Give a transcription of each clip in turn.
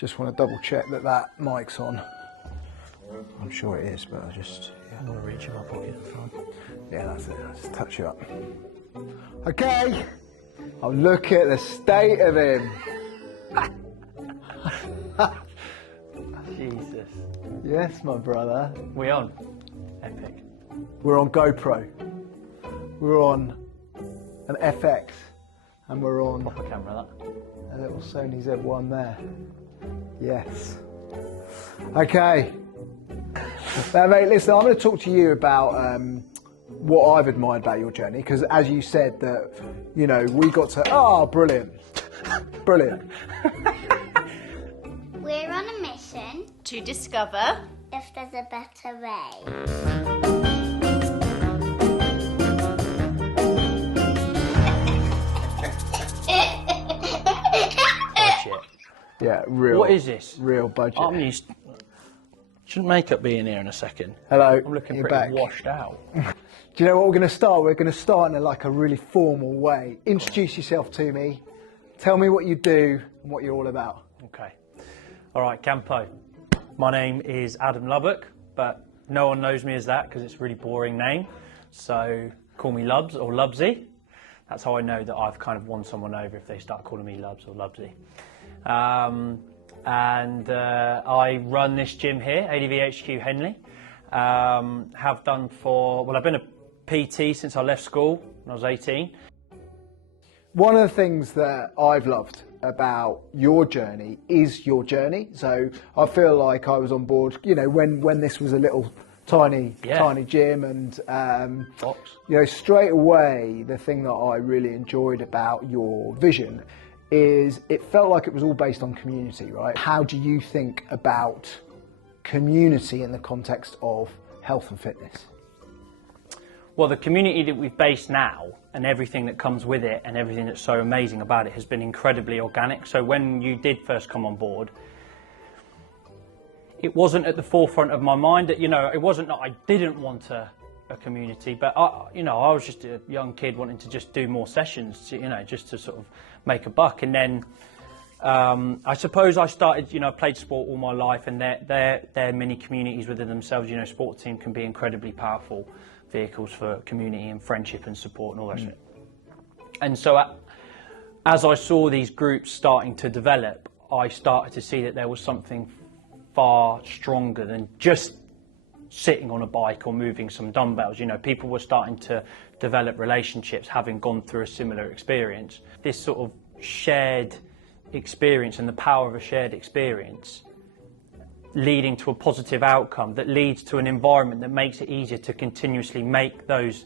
Just want to double check that that mic's on. I'm sure it is, but I just... I want to reach in my pocket. Yeah, that's it. I'll just touch you up. Okay. Oh, look at the state of him. Jesus. Yes, my brother. We on? Epic. We're on GoPro. We're on an FX. And we're on Proper camera, that. a little Sony Z1 there. Yes. Okay. Now, mate, listen, I'm going to talk to you about what I've admired about your journey, because as you said that, you know, we got to, oh, brilliant. Brilliant. We're on a mission to discover if there's a better way. Budget. Yeah, real. What is this? Real budget. I'm used. Shouldn't makeup be in here in a second? Hello. I'm looking you're pretty back. washed out. Do you know what we're going to start? We're going to start in a really formal way. Introduce yourself to me. Tell me what you do and what you're all about. Okay. All right, Campo. My name is Adam Lubbock, but no one knows me as that because it's a really boring name. So call me Lubbs or Lubbsie. That's how I know that I've kind of won someone over if they start calling me Lubbs or Lubbsie. I run this gym here, ADV HQ Henley. Have done for, well, I've been a PT since I left school when I was 18. One of the things that I've loved about your journey is your journey. So I feel like I was on board, you know, when this was a little tiny gym, and you know, straight away the thing that I really enjoyed about your vision is it felt like it was all based on community, right? How do you think about community in the context of health and fitness? Well, the community that we've based now and everything that comes with it and everything that's so amazing about it has been incredibly organic. So when you did first come on board, it wasn't at the forefront of my mind that, you know, it wasn't that I didn't want a community, but I was just a young kid wanting to just do more sessions, you know, just to sort of make a buck. And then I suppose I started, you know, I played sport all my life, and they're mini communities within themselves. You know, sport team can be incredibly powerful vehicles for community and friendship and support and all that shit. And so as I saw these groups starting to develop, I started to see that there was something far stronger than just sitting on a bike or moving some dumbbells. You know, people were starting to develop relationships, having gone through a similar experience. This sort of shared experience and the power of a shared experience leading to a positive outcome that leads to an environment that makes it easier to continuously make those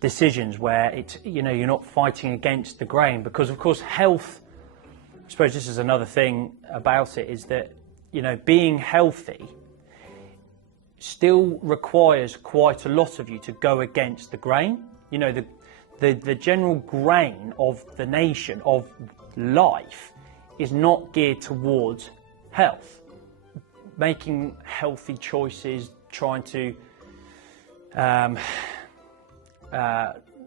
decisions where it's, you know, you're not fighting against the grain. Because of course health, I suppose this is another thing about it, is that, you know, being healthy still requires quite a lot of you to go against the grain. You know, the general grain of the nation, of life, is not geared towards health. Making healthy choices, trying to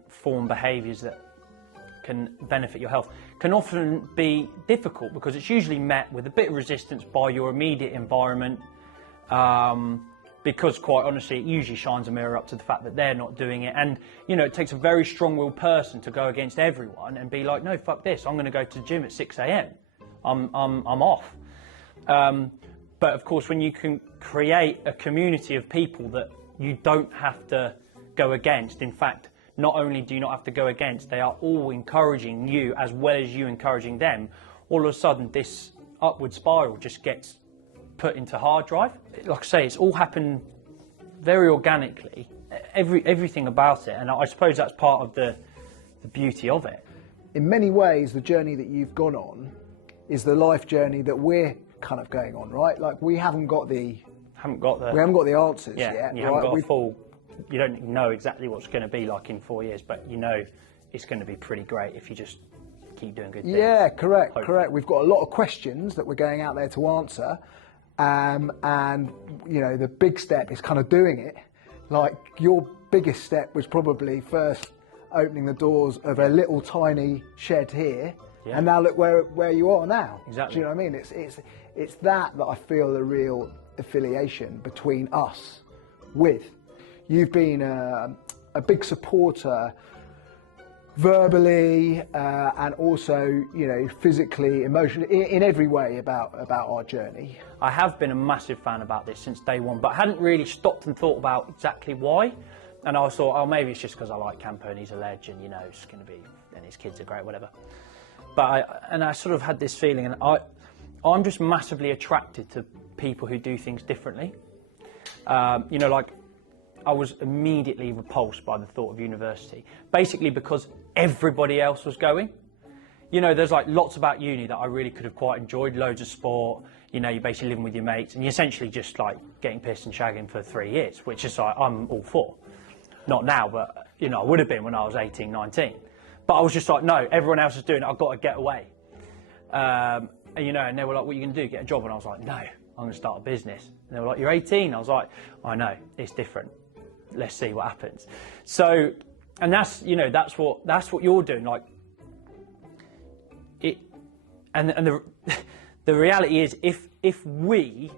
form behaviours that can benefit your health, can often be difficult because it's usually met with a bit of resistance by your immediate environment, because quite honestly it usually shines a mirror up to the fact that they're not doing it. And you know, it takes a very strong-willed person to go against everyone and be like, no, fuck this, I'm going to go to the gym at 6 a.m. I'm off. But of course, when you can create a community of people that you don't have to go against, in fact, not only do you not have to go against, they are all encouraging you as well as you encouraging them, all of a sudden this upward spiral just gets put into hard drive. Like I say, it's all happened very organically, everything about it, and I suppose that's part of the beauty of it. In many ways, the journey that you've gone on is the life journey that we're kind of going on, right? Like we haven't got the answers yet. You haven't got a full, you don't know exactly what's going to be like in 4 years, but you know it's going to be pretty great if you just keep doing good things. Yeah, correct, hopefully. correct. We've got a lot of questions that we're going out there to answer, and you know, the big step is kind of doing it. Like your biggest step was probably first opening the doors of a little tiny shed here Yeah. And now look where you are now. Exactly. Do you know what I mean? It's that I feel the real affiliation between us with. You've been a big supporter verbally and also, you know, physically, emotionally, in every way about our journey. I have been a massive fan about this since day one, but I hadn't really stopped and thought about exactly why. And I thought, oh, maybe it's just because I like Campo and he's a legend, you know, it's going to be, and his kids are great, whatever. But I sort of had this feeling, and I'm just massively attracted to people who do things differently. You know, like, I was immediately repulsed by the thought of university, basically because everybody else was going. You know, there's like lots about uni that I really could have quite enjoyed, loads of sport, you know, you're basically living with your mates and you're essentially just like getting pissed and shagging for 3 years, which is like, I'm all for. Not now, but, you know, I would have been when I was 18, 19. But I was just like, no, everyone else is doing it, I've got to get away. And, you know, and they were like, what are you going to do, get a job? And I was like, no, I'm going to start a business. And they were like, you're 18? I was like, I know, it's different. Let's see what happens. So, and that's, you know, that's what you're doing. Like, it, and the reality is, if we,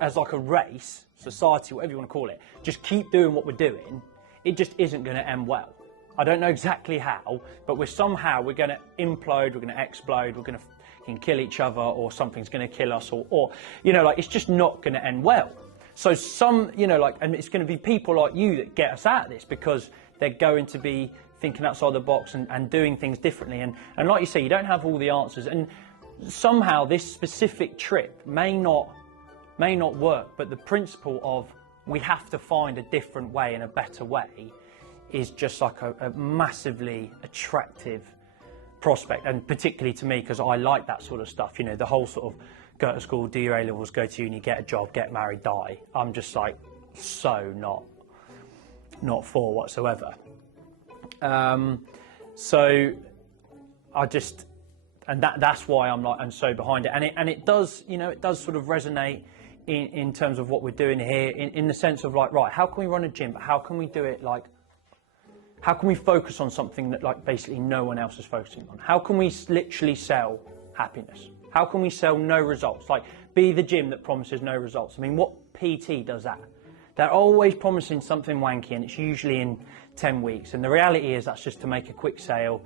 as like a race, society, whatever you want to call it, just keep doing what we're doing, it just isn't going to end well. I don't know exactly how, but we're going to implode, we're going to explode, we're going to kill each other, or something's going to kill us, or you know, like, it's just not going to end well. So some, you know, like, and it's going to be people like you that get us out of this, because they're going to be thinking outside the box and doing things differently. And like you say, you don't have all the answers. And somehow this specific trip may not work, but the principle of we have to find a different way and a better way is just like a massively attractive prospect. And particularly to me, because I like that sort of stuff, you know, the whole sort of go to school, do your A-levels, go to uni, get a job, get married, die. I'm just like so not for whatsoever. So I just, and that's why I'm so behind it. And it does, you know, it does sort of resonate in terms of what we're doing here, in the sense of like, right, how can we run a gym, but how can we do it like, how can we focus on something that like basically no one else is focusing on? How can we literally sell happiness? How can we sell no results? Like, be the gym that promises no results. I mean, what PT does that? They're always promising something wanky, and it's usually in 10 weeks. And the reality is that's just to make a quick sale.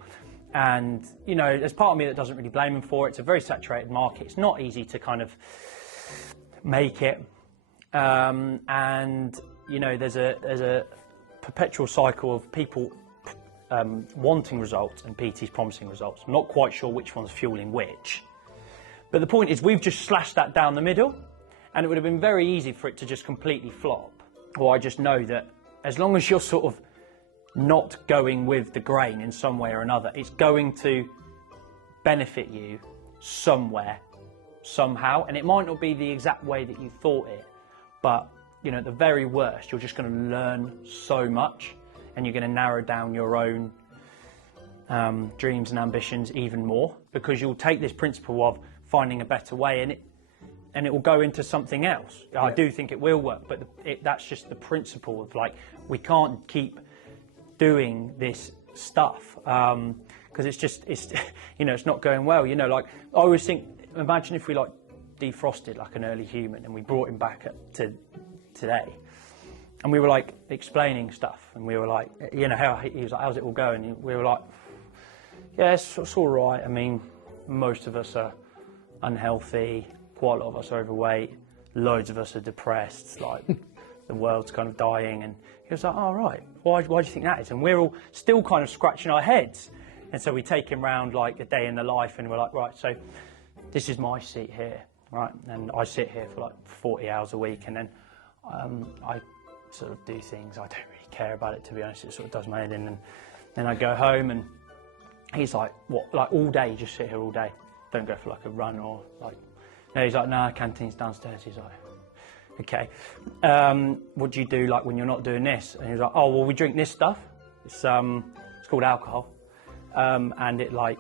And, you know, there's part of me that doesn't really blame them for it. It's a very saturated market. It's not easy to kind of make it. And, you know, there's a perpetual cycle of people wanting results and PTs promising results. I'm not quite sure which one's fueling which. But the point is, we've just slashed that down the middle, and it would have been very easy for it to just completely flop. Or I just know that as long as you're sort of not going with the grain in some way or another, it's going to benefit you somewhere, somehow. And it might not be the exact way that you thought it, but, you know, at the very worst, you're just going to learn so much, and you're going to narrow down your own dreams and ambitions even more, because you'll take this principle of finding a better way, and it will go into something else. Yeah. I do think it will work, but that's just the principle of like, we can't keep doing this stuff because it's you know, it's not going well. You know, like, I always think, imagine if we like defrosted like an early human and we brought him back to today, and we were like explaining stuff, and we were like, you know, how he was like, how's it all going? And we were like, yeah, it's all right. I mean, most of us are unhealthy, quite a lot of us are overweight, loads of us are depressed, like the world's kind of dying. And he was like, oh, right, why do you think that is? And we're all still kind of scratching our heads. And so we take him round like a day in the life, and we're like, right, so this is my seat here, right? And I sit here for like 40 hours a week, and then I sort of do things, I don't really care about it, to be honest. It sort of does my head in, and then I go home, and he's like, what, like all day, you just sit here all day? Don't go for like a run or like, no, he's like, nah, canteen's downstairs. He's like, okay. What do you do like when you're not doing this? And he's like, oh, well, we drink this stuff. It's called alcohol. And it like,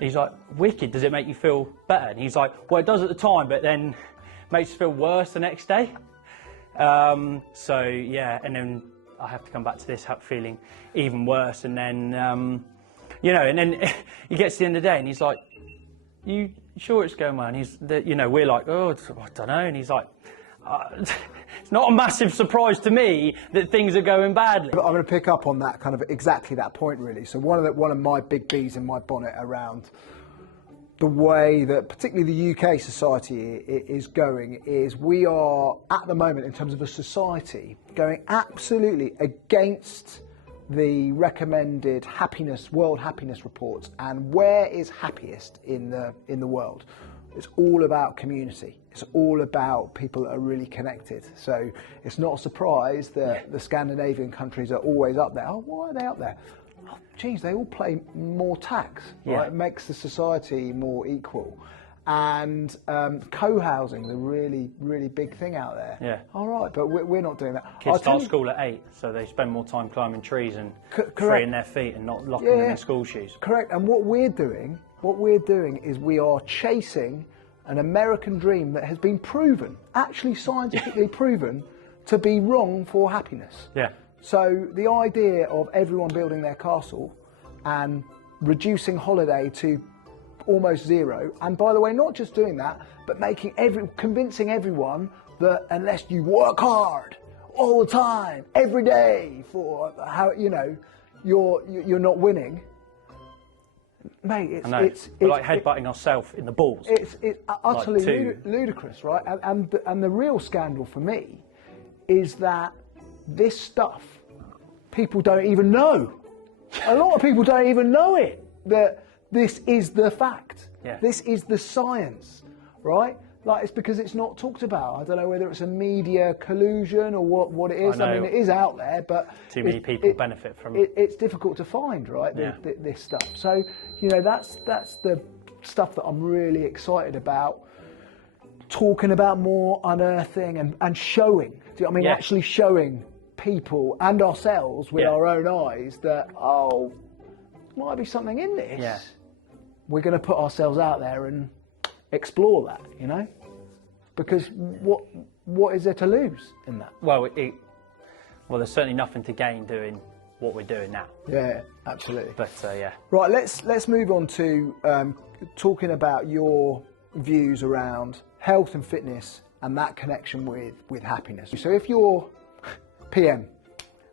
he's like, wicked, does it make you feel better? And he's like, well, it does at the time, but then makes you feel worse the next day. So yeah, and then I have to come back to this feeling even worse. And then, you know, and then he gets to the end of the day and he's like, you sure it's going well? And you know, we're like, oh, I don't know. And he's like, it's not a massive surprise to me that things are going badly. I'm going to pick up on that kind of exactly that point, really. So one of my big bees in my bonnet around the way that particularly the UK society is going is we are at the moment, in terms of a society, going absolutely against the recommended world happiness reports. And where is happiest in the world? It's all about community. It's all about people that are really connected. So it's not a surprise that the Scandinavian countries are always up there. Oh, why are they up there? Oh, geez, they all pay more tax. Right? It makes the society more equal. And co-housing is a really, really big thing out there. Yeah. All right, but we're not doing that. Kids start school at 8, so they spend more time climbing trees and freeing their feet and not locking them in school shoes. Correct. And what we're doing is we are chasing an American dream that has been proven, actually scientifically proven, to be wrong for happiness. Yeah. So the idea of everyone building their castle and reducing holiday to almost zero, and by the way, not just doing that, but convincing everyone that unless you work hard all the time, every day, for how you're not winning. Mate, it's like headbutting ourselves in the balls. It's utterly ludicrous, right? And the real scandal for me is that this stuff people don't even know. A lot of people don't even know it. That this is the fact. Yeah. This is the science, right? Like, it's because it's not talked about. I don't know whether it's a media collusion or what it is. I mean, it is out there, but too many people benefit from it. It's difficult to find, right? This stuff. So, that's the stuff that I'm really excited about. Talking about more, unearthing and showing. Do you know what I mean? Actually showing people and ourselves with our own eyes that might be something in this. Yeah. We're going to put ourselves out there and explore that, because what is there to lose in that? Well, there's certainly nothing to gain doing what we're doing now. Yeah, absolutely. But right, let's move on to talking about your views around health and fitness and that connection with happiness. So if you're PM,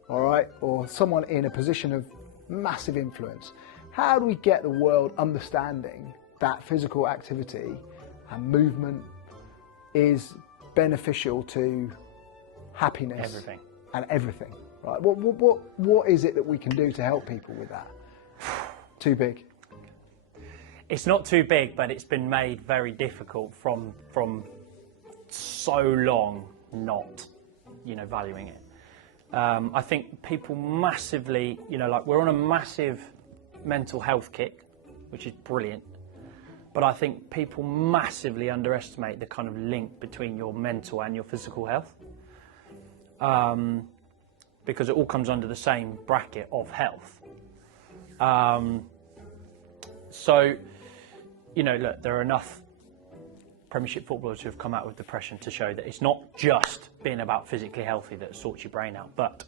all right, or someone in a position of massive influence, how do we get the world understanding that physical activity and movement is beneficial to happiness and everything, right? What is it that we can do to help people with that? Too big? It's not too big, but it's been made very difficult from so long not, valuing it. I think people massively, we're on a massive mental health kick, which is brilliant. But I think people massively underestimate the kind of link between your mental and your physical health. Because it all comes under the same bracket of health. So, look, there are enough Premiership footballers who have come out with depression to show that it's not just being about physically healthy that sorts your brain out, but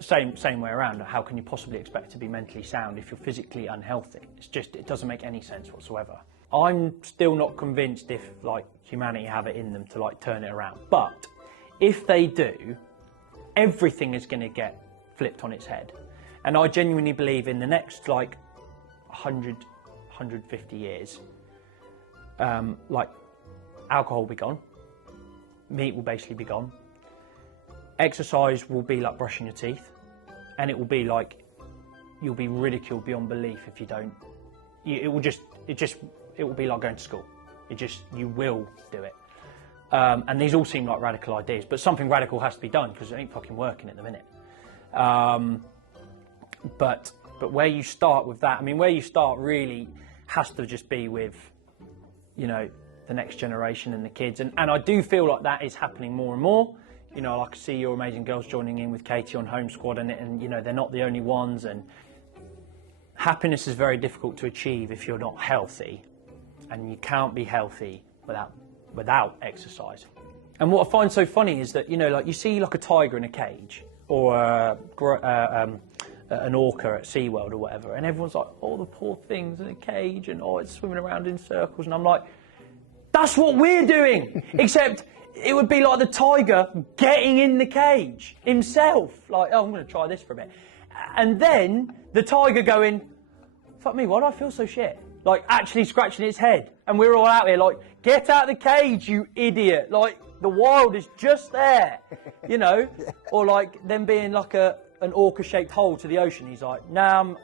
same way around. How can you possibly expect to be mentally sound if you're physically unhealthy? It doesn't make any sense whatsoever. I'm still not convinced if humanity have it in them to turn it around. But if they do, everything is going to get flipped on its head. And I genuinely believe in the next 100, 150 years, alcohol will be gone, meat will basically be gone, exercise will be like brushing your teeth, and it will be like you'll be ridiculed beyond belief if you don't. It will be like going to school. You will do it. And these all seem like radical ideas, but something radical has to be done because it ain't fucking working at the minute. But where you start with that, where you start really has to just be with, the next generation and the kids. And I do feel like that is happening more and more. I can see your amazing girls joining in with Katie on Home Squad, and they're not the only ones. And happiness is very difficult to achieve if you're not healthy, and you can't be healthy without exercise. And what I find so funny is that you see a tiger in a cage or a an orca at SeaWorld or whatever, and everyone's like, oh, the poor thing's in a cage, and oh, it's swimming around in circles, and I'm like, that's what we're doing, except it would be like the tiger getting in the cage himself, like, oh, I'm going to try this for a bit, and then the tiger going, fuck me, why do I feel so shit? Like, actually scratching its head, and we're all out here like, get out of the cage, you idiot, like, the wild is just there, you know, or like them being like an orca-shaped hole to the ocean. He's like, nah,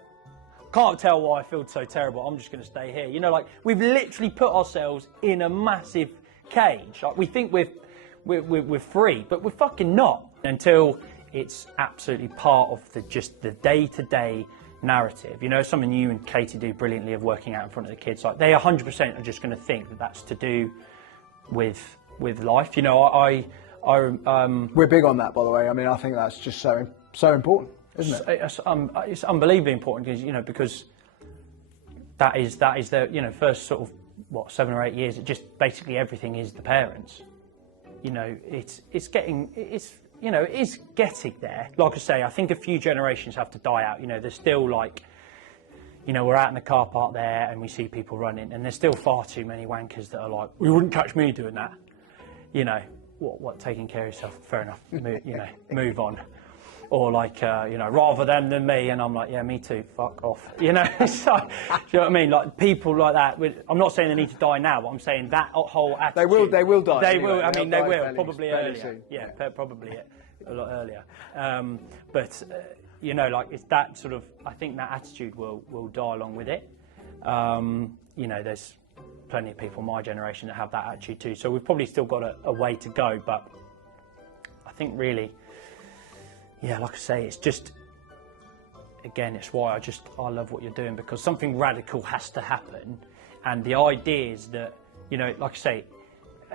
can't tell why I feel so terrible. I'm just going to stay here. You know, like we've literally put ourselves in a massive cage. Like we think we're free, but we're fucking not until it's absolutely part of just the day-to-day narrative. You know, something you and Katie do brilliantly of working out in front of the kids. Like they 100% are just going to think that that's to do with life. You know, we're big on that, by the way. I mean, I think that's just so important, isn't it? It's unbelievably important because, you know, because that is the, you know, first sort of 7 or 8 years. It just basically everything is the parents. You know, it's getting there. Like I say, I think a few generations have to die out. You know, there's still like, you know, we're out in the car park there and we see people running, and there's still far too many wankers that are like, we wouldn't catch me doing that. You know, what taking care of yourself, fair enough, you know, move on. Or like, you know, rather them than me, and I'm like, yeah, me too, fuck off. You know, so, do you know what I mean? Like, people like that, I'm not saying they need to die now, but I'm saying that whole attitude. They will die. They anyway. will, I mean, they will, fairly, probably fairly earlier. soon. Yeah, probably a lot earlier. But, you know, like, it's that sort of, I think that attitude will die along with it. You know, there's plenty of people my generation that have that attitude too, so we've probably still got a way to go, but I think really, yeah, like I say, it's just, again, it's why I love what you're doing, because something radical has to happen, and the idea is that, you know, like I say,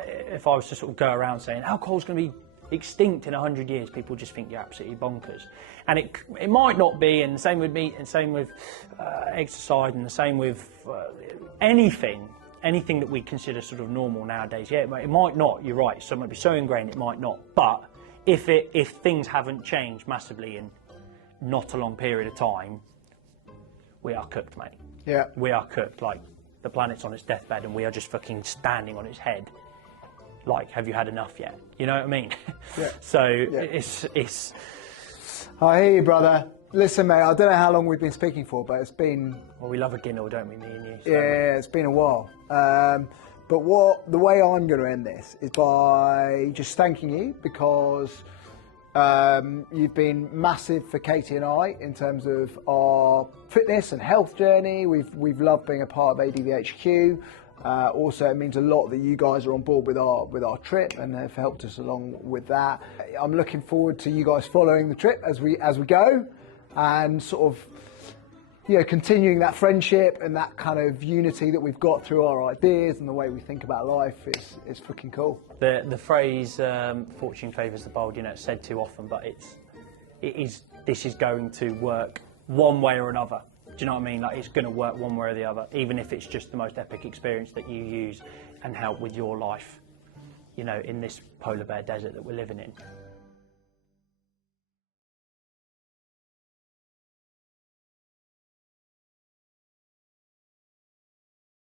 if I was to sort of go around saying alcohol's going to be extinct in 100 years, people just think you're absolutely bonkers, and it might not be, and the same with meat, and same with exercise, and the same with anything that we consider sort of normal nowadays. Yeah, it might not, you're right, so it might be so ingrained it might not, but if things haven't changed massively in not a long period of time, we are cooked, mate. Yeah. We are cooked. Like, the planet's on its deathbed and we are just fucking standing on its head. Like, have you had enough yet? You know what I mean? Yeah. So, yeah. It's... I hear you, brother. Listen, mate, I don't know how long we've been speaking for, but it's been... Well, we love a Guinness, don't we, me and you? So. Yeah, it's been a while. But the way I'm going to end this is by just thanking you, because you've been massive for Katie and I in terms of our fitness and health journey. We've loved being a part of ADVHQ. Also, it means a lot that you guys are on board with our trip and have helped us along with that. I'm looking forward to you guys following the trip as we go, and sort of, you know, continuing that friendship and that kind of unity that we've got through our ideas and the way we think about life is fucking cool. The phrase "fortune favours the bold," you know, it's said too often, but this is going to work one way or another. Do you know what I mean? Like, it's going to work one way or the other, even if it's just the most epic experience that you use and help with your life, you know, in this polar bear desert that we're living in.